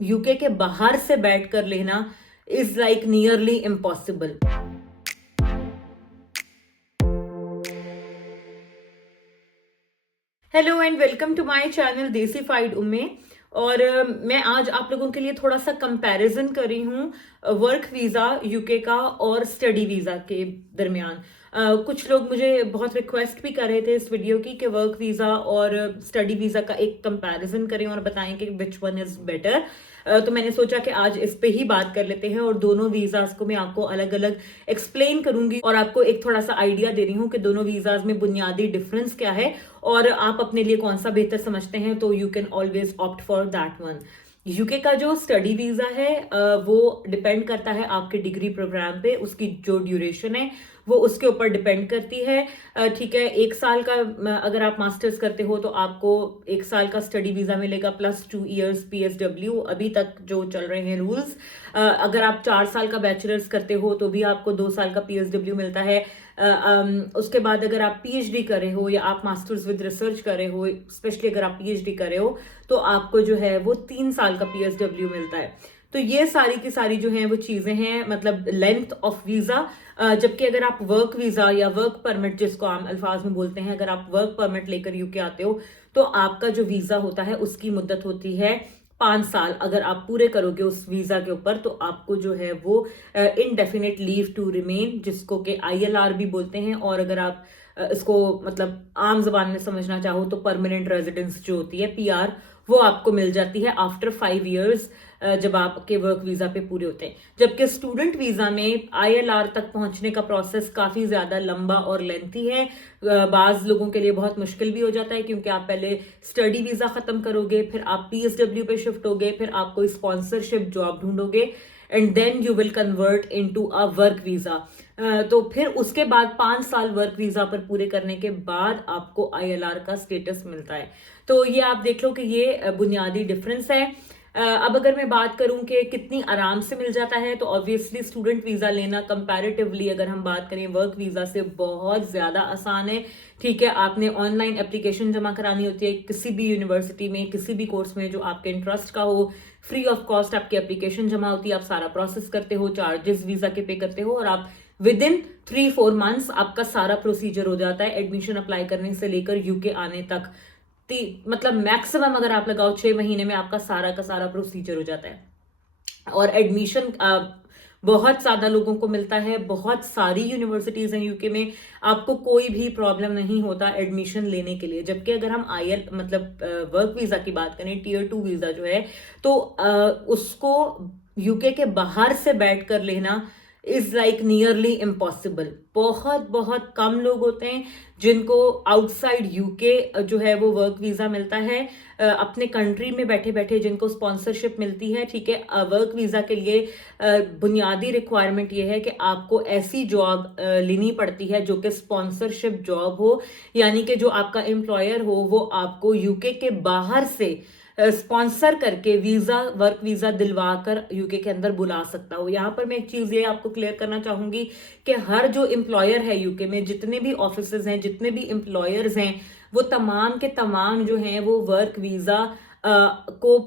UK के बाहर से बैठ कर लेना is like nearly impossible. Hello and welcome to my channel Desified Umme. और मैं आज आप लोगों के लिए थोड़ा सा कंपैरिजन कर रही हूँ वर्क वीज़ा यूके का और स्टडी वीज़ा के दरमियान। कुछ लोग मुझे बहुत रिक्वेस्ट भी कर रहे थे इस वीडियो की कि वर्क वीज़ा और स्टडी वीज़ा का एक कंपैरिजन करें और बताएं कि विच वन इज़ बेटर। तो मैंने सोचा कि आज इस पे ही बात कर लेते हैं और दोनों वीज़ाज को मैं आपको अलग अलग एक्सप्लेन करूंगी और आपको एक थोड़ा सा आइडिया दे रही हूँ कि दोनों वीज़ाज में बुनियादी डिफरेंस क्या है और आप अपने लिए कौन सा बेहतर समझते हैं, तो you can always opt for that one. UK का जो स्टडी वीजा है वो डिपेंड करता है आपके डिग्री प्रोग्राम पे, उसकी जो ड्यूरेशन है वो उसके ऊपर डिपेंड करती है। ठीक है, एक साल का अगर आप मास्टर्स करते हो तो आपको एक साल का स्टडी वीजा मिलेगा प्लस 2 इयर्स पीएसडब्ल्यू, अभी तक जो चल रहे हैं रूल्स। अगर आप 4 साल का बैचलर्स करते हो तो भी आपको 2 साल का पीएसडब्ल्यू मिलता है। उसके बाद अगर आप पीएचडी कर रहे हो या आप मास्टर्स विद रिसर्च कर रहे हो, स्पेशली अगर आप पीएचडी कर रहे हो तो आपको जो है वो 3 साल का पीएसडब्ल्यू मिलता है। तो ये सारी की सारी जो है वो चीजें हैं, मतलब लेंथ ऑफ वीजा। जबकि अगर आप वर्क वीजा या वर्क परमिट, जिसको आम अल्फाज में बोलते हैं, अगर आप वर्क परमिट लेकर यूके आते हो तो आपका जो वीजा होता है उसकी मुद्दत होती है 5 साल। अगर आप पूरे करोगे उस वीजा के ऊपर तो आपको जो है वो इनडेफिनेट लीव टू रिमेन, जिसको कि आईएलआर भी बोलते हैं, और अगर आप इसको मतलब आम जबान में समझना चाहो तो परमानेंट रेजिडेंस जो होती है पीआर, वो आपको मिल जाती है आफ्टर 5 इयर्स, जब आपके वर्क वीजा पे पूरे होते हैं। जबकि स्टूडेंट वीजा में आईएलआर तक पहुंचने का प्रोसेस काफी ज्यादा लंबा और लेंथी है। बाज लोगों के लिए बहुत मुश्किल भी हो जाता है क्योंकि आप पहले स्टडी वीजा खत्म करोगे, फिर आप पीएसडब्ल्यू पे शिफ्ट होगे, फिर आप कोई स्पॉन्सरशिप जॉब ढूंढोगे and then you will convert into a work visa. तो फिर उसके बाद 5 साल वर्क वीजा पर पूरे करने के बाद आपको आईएलआर का स्टेटस मिलता है। तो ये आप देख लो कि ये बुनियादी डिफरेंस है। अब अगर मैं बात करूं कि कितनी आराम से मिल जाता है, तो ऑब्वियसली स्टूडेंट वीजा लेना कंपैरेटिवली अगर हम बात करें वर्क वीजा से बहुत ज्यादा आसान है। ठीक है, आपने ऑनलाइन एप्लीकेशन जमा करानी होती है किसी भी यूनिवर्सिटी में, किसी भी कोर्स में जो आपके इंटरेस्ट का हो, फ्री ऑफ कॉस्ट आपकी एप्लीकेशन जमा होती है, आप सारा प्रोसेस करते हो, चार्जेस वीजा के पे करते हो और आप विद इन 3-4 मंथ्स आपका सारा प्रोसीजर हो जाता है एडमिशन अप्लाई करने से लेकर यूके आने तक। मतलब मैक्सिमम अगर आप लगाओ 6 महीने में आपका सारा का सारा प्रोसीजर हो जाता है। और एडमिशन बहुत ज्यादा लोगों को मिलता है, बहुत सारी यूनिवर्सिटीज हैं यूके में, आपको कोई भी प्रॉब्लम नहीं होता एडमिशन लेने के लिए। जबकि अगर हम आईएल मतलब वर्क वीजा की बात करें, टियर 2 वीजा जो है, तो उसको यूके के बाहर से बैठ कर लेना इज लाइक नियरली इम्पॉसिबल। बहुत बहुत कम लोग होते हैं जिनको आउटसाइड यूके जो है वो वर्क वीजा मिलता है, अपने कंट्री में बैठे बैठे जिनको स्पॉन्सरशिप मिलती है। ठीक है, वर्क वीजा के लिए बुनियादी रिक्वायरमेंट ये है कि आपको ऐसी जॉब लेनी पड़ती है जो कि स्पॉन्सरशिप जॉब हो, यानी कि जो आपका एम्प्लॉयर हो वो आपको यूके के बाहर से स्पॉन्सर करके वीजा वर्क वीजा दिलवा कर यूके के अंदर बुला सकता हो। यहाँ पर मैं एक चीज ये आपको क्लियर करना चाहूंगी कि हर जो एम्प्लॉयर है यूके में, जितने भी ऑफिसेज हैं, जितने भी एम्प्लॉयर्स हैं, वो तमाम के तमाम जो हैं वो वर्क वीजा को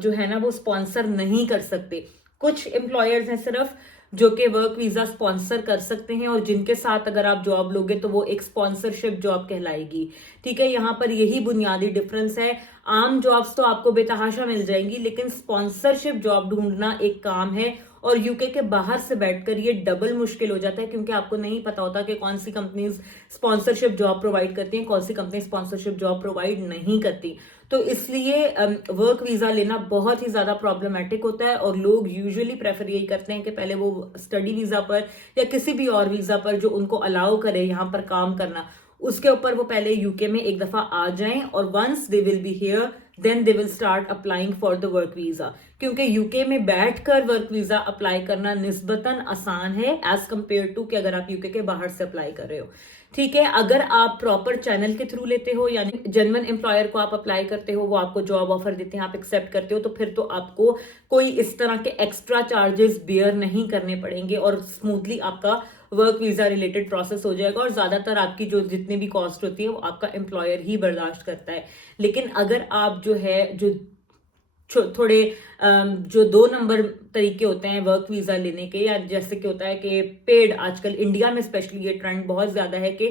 जो है ना वो स्पॉन्सर नहीं कर सकते। कुछ एम्प्लॉयर्स हैं सिर्फ जो कि वर्क वीजा स्पॉन्सर कर सकते हैं और जिनके साथ अगर आप जॉब लोगे तो वो एक स्पॉन्सरशिप जॉब कहलाएगी। ठीक है, यहाँ पर यही बुनियादी डिफरेंस है। आम जॉब्स तो आपको बेतहाशा मिल जाएंगी, लेकिन स्पॉन्सरशिप जॉब ढूंढना एक काम है और यूके के बाहर से बैठकर ये डबल मुश्किल हो जाता है क्योंकि आपको नहीं पता होता कि कौन सी कंपनीज स्पॉन्सरशिप जॉब प्रोवाइड करती हैं, कौन सी कंपनी स्पॉन्सरशिप जॉब प्रोवाइड नहीं करती। तो इसलिए वर्क वीजा लेना बहुत ही ज्यादा प्रॉब्लमेटिक होता है और लोग यूजुअली प्रेफर यही करते हैं कि पहले वो स्टडी वीजा पर या किसी भी और वीजा पर जो उनको अलाउ करे यहाँ पर काम करना, उसके ऊपर वो पहले यूके में एक दफा आ जाएं और once they will be here then they will start applying for the work visa. क्योंकि यूके में बैठकर वर्क वीजा अप्लाई करना निस्बतन आसान है एज कंपेयर टू कि अगर आप यूके के बाहर से अप्लाई कर रहे हो। ठीक है, अगर आप प्रॉपर चैनल के थ्रू लेते हो, यानी जेन्युइन एम्प्लॉयर को आप अप्लाई करते हो, वो आपको जॉब ऑफर देते हैं, आप एक्सेप्ट करते हो, तो फिर तो आपको कोई इस तरह के एक्स्ट्रा चार्जेस बेयर नहीं करने पड़ेंगे और स्मूथली आपका वर्क वीजा रिलेटेड प्रोसेस हो जाएगा और ज्यादातर आपकी जो जितनी भी कॉस्ट होती है वो आपका एम्प्लॉयर ही बर्दाश्त करता है। लेकिन अगर आप जो है जो थोड़े जो 2 नंबर तरीके होते हैं वर्क वीजा लेने के, या जैसे कि होता है कि पेड, आजकल इंडिया में स्पेशली ये ट्रेंड बहुत ज्यादा है कि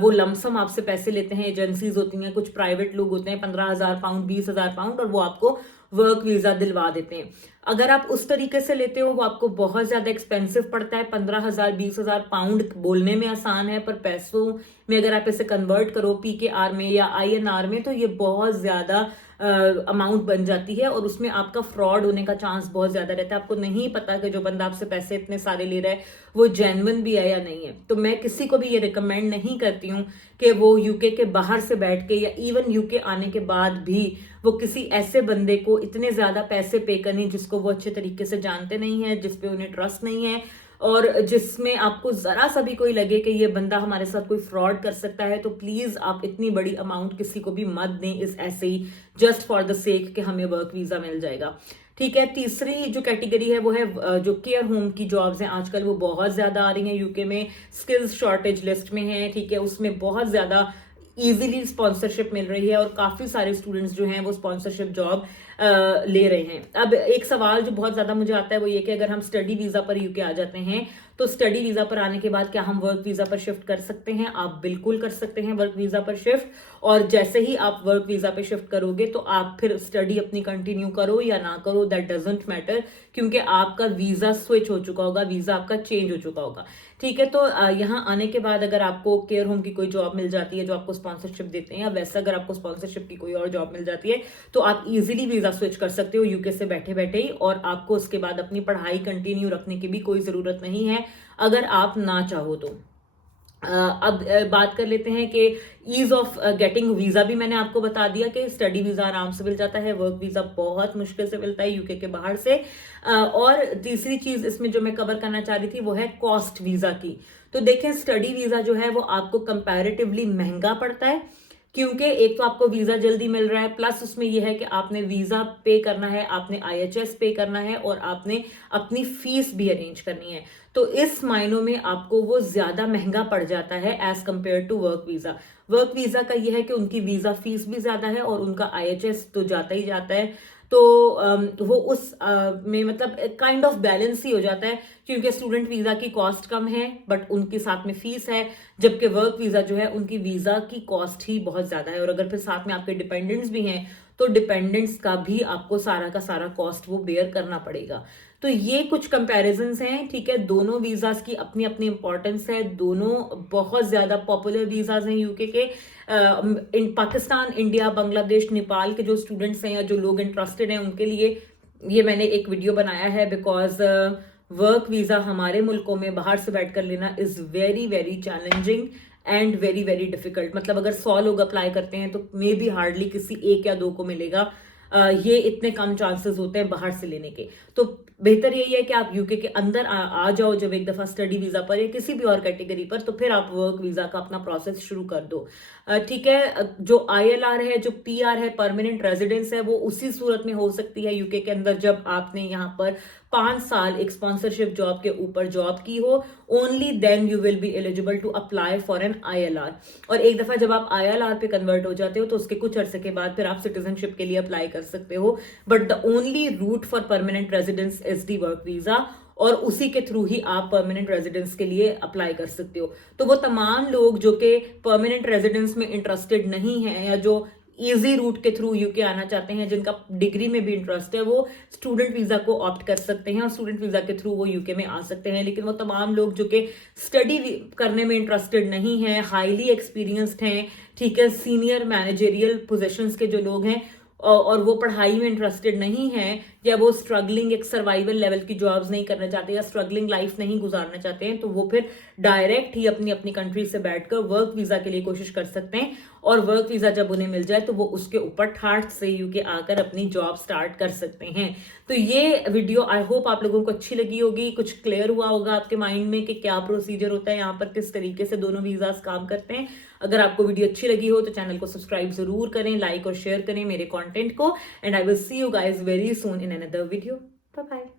वो लमसम आपसे पैसे लेते हैं, एजेंसीज होती हैं, कुछ प्राइवेट लोग होते हैं, 15,000 पाउंड, 20,000 पाउंड, और वो आपको वर्क वीजा दिलवा देते हैं। अगर आप उस तरीके से लेते हो वो आपको बहुत ज्यादा एक्सपेंसिव पड़ता है। 15,000 20,000 पाउंड बोलने में आसान है, पर पैसों में अगर आप इसे कन्वर्ट करो PKR में या INR में, तो ये बहुत ज्यादा अमाउंट बन जाती है, और उसमें आपका फ्रॉड होने का चांस बहुत ज्यादा रहता है। आपको नहीं पता कि जो बंदा आपसे पैसे इतने सारे ले रहा है वो जेन्युइन भी है या नहीं है। तो मैं किसी को भी ये रिकमेंड नहीं करती हूँ कि वो यूके के बाहर से बैठ के, या इवन यूके आने के बाद भी वो किसी ऐसे बंदे को इतने ज्यादा पैसे पे करने जिसको वो अच्छे तरीके से जानते नहीं है, जिसपे उन्हें ट्रस्ट नहीं है, और जिसमें आपको जरा सा भी कोई लगे कि ये बंदा हमारे साथ कोई फ्रॉड कर सकता है, तो प्लीज आप इतनी बड़ी अमाउंट किसी को भी मत दें इस ऐसे ही जस्ट फॉर द सेक कि हमें वर्क वीजा मिल जाएगा। ठीक है, तीसरी जो कैटेगरी है वो है जो केयर होम की जॉब्स हैं, आजकल वो बहुत ज्यादा आ रही हैं यूके में, स्किल्स शॉर्टेज लिस्ट में है। ठीक है, उसमें बहुत ज्यादा इजीली स्पॉन्सरशिप मिल रही है, और काफी सारे स्टूडेंट्स जो हैं वो स्पॉन्सरशिप जॉब ले रहे हैं। अब एक सवाल जो बहुत ज्यादा मुझे आता है वो ये कि अगर हम स्टडी वीजा पर यूके आ जाते हैं, तो स्टडी वीजा पर आने के बाद क्या हम वर्क वीजा पर शिफ्ट कर सकते हैं? आप बिल्कुल कर सकते हैं वर्क वीजा पर शिफ्ट, और जैसे ही आप वर्क वीजा पे शिफ्ट करोगे तो आप फिर स्टडी अपनी कंटिन्यू करो या ना करो, दैट डजंट मैटर, क्योंकि आपका वीजा स्विच हो चुका होगा, वीजा आपका चेंज हो चुका होगा। ठीक है, तो यहाँ आने के बाद अगर आपको केयर होम की कोई जॉब मिल जाती है जो आपको स्पॉन्सरशिप देते हैं, या वैसे अगर आपको स्पॉन्सरशिप की कोई और जॉब मिल जाती है, तो आप इजीली वीजा स्विच कर सकते हो यूके से बैठे बैठे ही, और आपको उसके बाद अपनी पढ़ाई कंटिन्यू रखने की भी कोई जरूरत नहीं है अगर आप ना चाहो तो। अब बात कर लेते हैं कि ईज ऑफ गेटिंग वीजा भी मैंने आपको बता दिया कि स्टडी वीजा आराम से मिल जाता है, वर्क वीजा बहुत मुश्किल से मिलता है यूके के बाहर से। और तीसरी चीज इसमें जो मैं कवर करना चाह रही थी वो है कॉस्ट वीजा की। तो देखें, स्टडी वीजा जो है वो आपको कंपैरेटिवली महंगा पड़ता है, क्योंकि एक तो आपको वीजा जल्दी मिल रहा है, प्लस उसमें यह है कि आपने वीजा पे करना है, आपने IHS पे करना है, और आपने अपनी फीस भी अरेंज करनी है। तो इस मायनों में आपको वो ज्यादा महंगा पड़ जाता है as compare to work visa. Work visa का यह है कि उनकी वीजा फीस भी ज्यादा है, और उनका IHS तो जाता ही जाता है, तो वो उस में मतलब काइंड ऑफ बैलेंस ही हो जाता है, क्योंकि स्टूडेंट वीजा की कॉस्ट कम है बट उनके साथ में फीस है, जबकि वर्क वीजा जो है उनकी वीजा की कॉस्ट ही बहुत ज्यादा है, और अगर फिर साथ में आपके डिपेंडेंट्स भी हैं तो डिपेंडेंट्स का भी आपको सारा का सारा कॉस्ट वो बेयर करना पड़ेगा। तो ये कुछ कंपैरिजंस हैं। ठीक है, दोनों वीजास की अपनी अपनी इंपॉर्टेंस है, दोनों बहुत ज्यादा पॉपुलर वीजाज हैं यूके के। इन पाकिस्तान, इंडिया, बांग्लादेश, नेपाल के जो स्टूडेंट्स हैं या जो लोग इंटरेस्टेड हैं उनके लिए ये मैंने एक वीडियो बनाया है, बिकॉज वर्क वीजा हमारे मुल्कों में बाहर से बैठकर लेना is very very challenging and very very difficult. मतलब अगर 100 लोग अप्लाई करते हैं तो मे बी हार्डली किसी 1 या 2 को मिलेगा। ये इतने कम चांसेस होते हैं बाहर से लेने के। तो बेहतर यही है कि आप यूके के अंदर आ जाओ जब एक दफा स्टडी वीजा पर या किसी भी और कैटेगरी पर, तो फिर आप वर्क वीजा का अपना प्रोसेस शुरू कर दो। ठीक है, जो ILR है, जो PR है, परमानेंट रेजिडेंस है, वो उसी सूरत में हो सकती है यूके के अंदर जब आपने यहाँ पर 5 साल एक स्पॉन्सरशिप जॉब के ऊपर जॉब की हो। Only then you will be eligible to apply for an ILR। और एक दफा जब आप ILR पे कन्वर्ट हो जाते हो तो उसके कुछ अरसे के बाद फिर आप सिटीजनशिप के लिए अप्लाई कर सकते हो, but the only route for permanent residence is the work visa, और उसी के थ्रू ही आप परमानेंट रेजिडेंस के लिए अप्लाई कर सकते हो। तो वो तमाम लोग जो कि परमानेंट रेजिडेंस में इंटरेस्टेड नहीं है, या जो इजी रूट के थ्रू यूके आना चाहते हैं, जिनका डिग्री में भी इंटरेस्ट है, वो स्टूडेंट वीजा को ऑप्ट कर सकते हैं और स्टूडेंट वीजा के थ्रू वो यूके में आ सकते हैं। लेकिन वो तमाम लोग जो कि स्टडी करने में इंटरेस्टेड नहीं है, हाईली एक्सपीरियंस्ड हैं, ठीक है, सीनियर मैनेजरियल पोजीशंस के जो लोग हैं, और वो पढ़ाई में इंटरेस्टेड नहीं है, या वो स्ट्रगलिंग एक सर्वाइवल लेवल की जॉब्स नहीं करना चाहते, या स्ट्रगलिंग लाइफ नहीं गुजारना चाहते हैं, तो वो फिर डायरेक्ट ही अपनी अपनी कंट्री से बैठकर वर्क वीजा के लिए कोशिश कर सकते हैं। और वर्क वीजा जब उन्हें मिल जाए तो वो उसके ऊपर ठाठ से यूके आकर अपनी जॉब स्टार्ट कर सकते हैं। तो ये वीडियो आई होप आप लोगों को अच्छी लगी होगी, कुछ क्लियर हुआ होगा आपके माइंड में कि क्या प्रोसीजर होता है यहाँ पर, किस तरीके से दोनों वीजास काम करते हैं। अगर आपको वीडियो अच्छी लगी हो तो चैनल को सब्सक्राइब जरूर करें, लाइक और शेयर करें मेरे कंटेंट को, and I will see you guys very soon in another video. Bye bye.